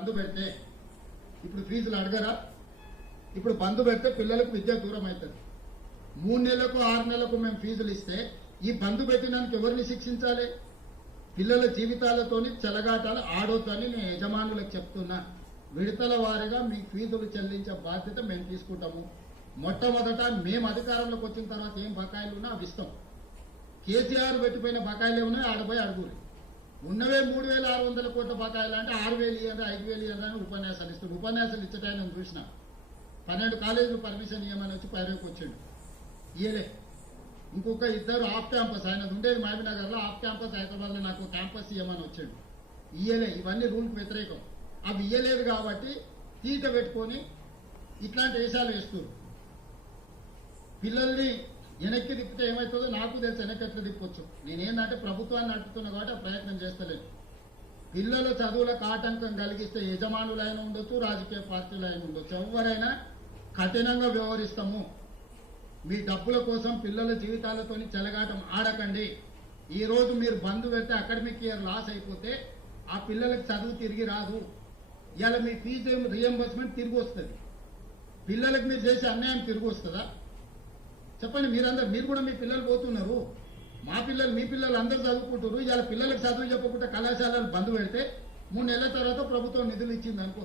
బంధు పెడితే ఇప్పుడు ఫీజులు అడగరా? ఇప్పుడు బంధు పెడితే పిల్లలకు విద్య దూరం అవుతుంది. 3 నెలలకు 6 నెలలకు మేము ఫీజులు ఇస్తే ఈ బంధు పెట్టినానికి ఎవరిని శిక్షించాలి? పిల్లల జీవితాలతోని చెలగాటాలు ఆడొద్దని నేను యజమానులకు చెప్తున్నా. విడతల వారీగా మీ ఫీజులు చెల్లించే బాధ్యత మేము తీసుకుంటాము. మొట్టమొదట మేము అధికారంలోకి వచ్చిన తర్వాత ఏం బకాయిలు ఉన్నా అవి ఇస్తాం. కేసీఆర్ పెట్టిపోయిన బకాయిలు ఏమన్నా ఆడపోయి అడుగురు. ఉన్నవే 3,600 కోట్ల బకాయిలు అంటే 6,000 ఇవ్వండి 5,000 ఇవ్వండి అని ఉపన్యాసాలు ఇస్తాడు. ఉపన్యాసాలు ఇచ్చటాన్ని నేను చూసిన 12 కాలేజీలు పర్మిషన్ ఇవ్వమని వచ్చి 10 వచ్చిండు, ఇయ్యలే. ఇంకొక 2 ఆఫ్ క్యాంపస్, ఆయన ఉండేది మహబూబ్నగర్ లో, ఆఫ్ క్యాంపస్ హైదరాబాద్ లో నాకు క్యాంపస్ ఇవ్వమని వచ్చాడు, ఇయ్యలే. ఇవన్నీ రూల్కి వ్యతిరేకం. అవి ఇయ్యలేదు కాబట్టి తీట పెట్టుకొని ఇట్లాంటి వేషాలు వేస్తారు. పిల్లల్ని వెనక్కి తిప్పితే ఏమవుతుందో నాకు తెలుసు. వెనక్కి ఎట్లా తిప్పొచ్చు. నేనేందంటే ప్రభుత్వాన్ని నడుపుతున్నా కాబట్టి ఆ ప్రయత్నం చేస్తలేదు. పిల్లల చదువులకు ఆటంకం కలిగిస్తే యజమానులైనా ఉండొచ్చు, రాజకీయ పార్టీలైనా ఉండొచ్చు, ఎవరైనా కఠినంగా వ్యవహరిస్తాము. మీ డబ్బుల కోసం పిల్లల జీవితాలతో చెలగాటం ఆడకండి. ఈ రోజు మీరు బంద్ పెడితే అకాడమిక్ ఇయర్ లాస్ అయిపోతే ఆ పిల్లలకు చదువు తిరిగి రాదు. ఇవాళ మీ ఫీజు రియంబర్స్మెంట్ తిరిగి వస్తుంది. పిల్లలకు మీరు చేసే అన్యాయం తిరిగి వస్తుందా? చెప్పండి. మీరు కూడా మీ పిల్లలు పోతున్నారు, మా పిల్లలు మీ పిల్లలు అందరూ చదువుకుంటారు. ఇవాళ పిల్లలకు చదువు చెప్పకుండా కళాశాలలు బంద్ పెడితే 3 నెలల తర్వాత ప్రభుత్వం నిధులు ఇచ్చింది అనుకో.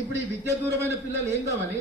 ఇప్పుడు ఈ విద్య దూరమైన పిల్లలు ఏం కావాలి?